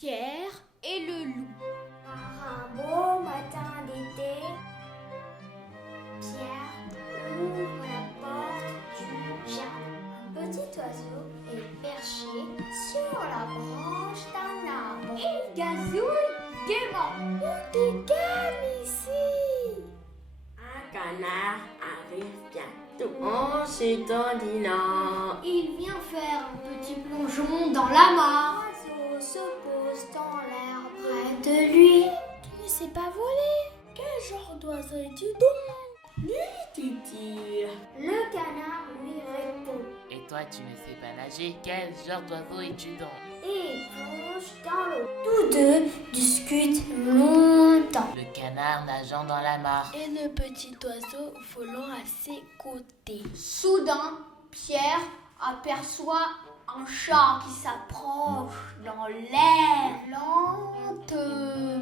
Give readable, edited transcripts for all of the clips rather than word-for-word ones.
Pierre et le loup. Par un beau matin d'été, Pierre ouvre la porte du jardin. Un petit oiseau est perché sur la branche d'un arbre. Il gazouille gaiement. On te calme ici. Un canard arrive bientôt en s'étendinant. Il vient faire un petit plongeon dans la mare. L'oiseau se pose dans l'herbe près de lui. Tu ne sais pas voler. Quel genre d'oiseau es-tu donc? Lui, dit-il. Le canard lui répond Et toi, tu ne sais pas nager? Quel genre d'oiseau es-tu donc? et plonge dans l'eau. Tous deux discutent longtemps. Le canard nageant dans la mare. Et le petit oiseau volant à ses côtés. Soudain, Pierre aperçoit un chat qui s'approche dans l'air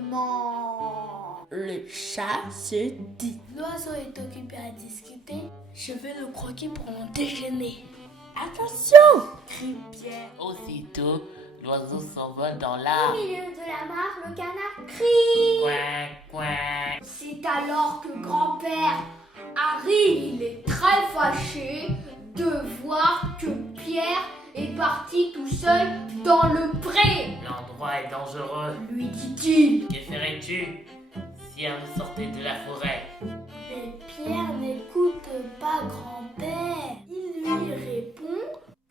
lentement. Le chat se dit. L'oiseau est occupé à discuter. Je vais le croquer pour mon déjeuner. Attention! Crie Pierre. Aussitôt, l'oiseau s'envole dans Au l'arbre. milieu de la mare, le canard crie. Coin, coin. C'est alors que grand-père arrive. Il est très fâché de voir que Pierre est parti tout seul dans le pré. L'endroit est dangereux. Lui dit-il. Que ferais-tu si on nous sortait de la forêt? Mais Pierre n'écoute pas grand-père. Il lui répond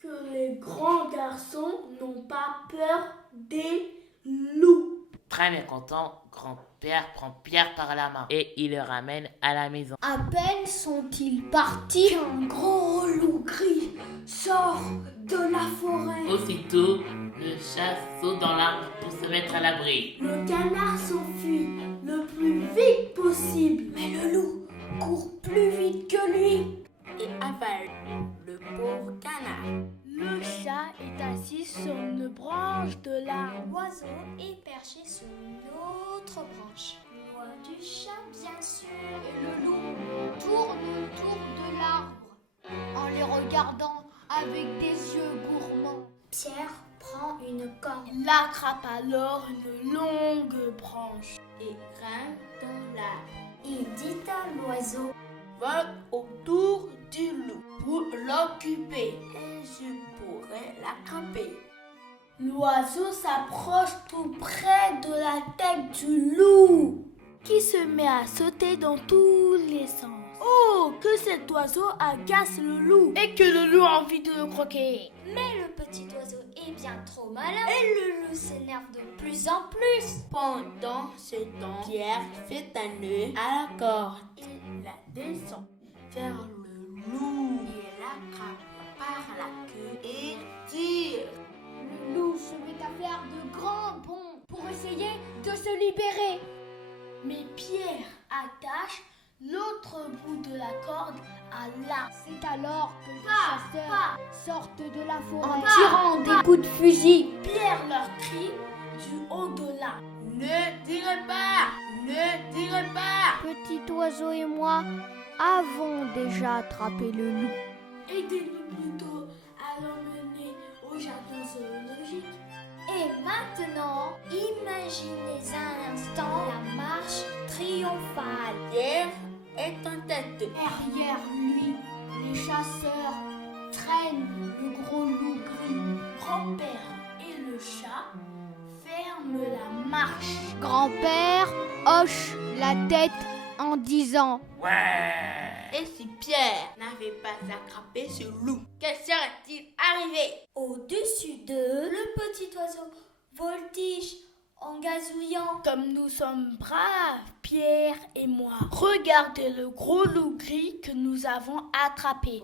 que les grands garçons n'ont pas peur des loups. Très mécontent, grand-père prend Pierre par la main et il le ramène à la maison. À peine sont-ils partis qu'un gros loup gris sort de la forêt. Aussitôt, le chat saute dans l'arbre pour se mettre à l'abri. Le canard s'enfuit le plus vite possible. Mais le loup court plus vite que lui et avale le pauvre canard. Le chat est assis sur une branche de l'arbre. L'oiseau est perché sur une autre branche. Loin du chat, bien sûr. Et le loup tourne autour de l'arbre en les regardant avec des yeux gourmands. Pierre prend une corde. Il attrape alors une longue branche et grimpe dans l'arbre. Il dit à l'oiseau Vole autour du loup pour l'occuper et je pourrais l'attraper. L'oiseau s'approche tout près de la tête du loup qui se met à sauter dans tous les sens. Oh, que cet oiseau agace le loup et que le loup a envie de le croquer. Mais le petit oiseau est bien trop malin et le loup s'énerve de plus en plus. Pendant ce temps, Pierre fait un nœud à la corde. Il la descend vers le loup. Il l'attrape par la queue et tire. Le loup se met à faire de grands bonds pour essayer de se libérer. Mais Pierre attache l'autre bout de la corde à l'arbre. C'est alors que les chasseurs sortent de la forêt en Pas, tirant des coups de fusil. Pierre leur crie du haut de l'arbre. Ne tirez pas! Ne tirez pas! Petit oiseau et moi avons déjà attrapé le loup. Aidez-nous plutôt à l'emmener au jardin zoologique. Et maintenant, imaginez un instant la marche triomphale. Pierre est en tête. Derrière lui, les chasseurs traînent le gros loup gris. Grand-père et le chat ferment la marche. Grand-père hoche la tête en disant Ouais! Et si Pierre n'avait pas attrapé ce loup, que serait-il arrivé? Au-dessus d'eux, le petit oiseau voltige en gazouillant. Comme nous sommes braves, Pierre et moi, regardez le gros loup gris que nous avons attrapé.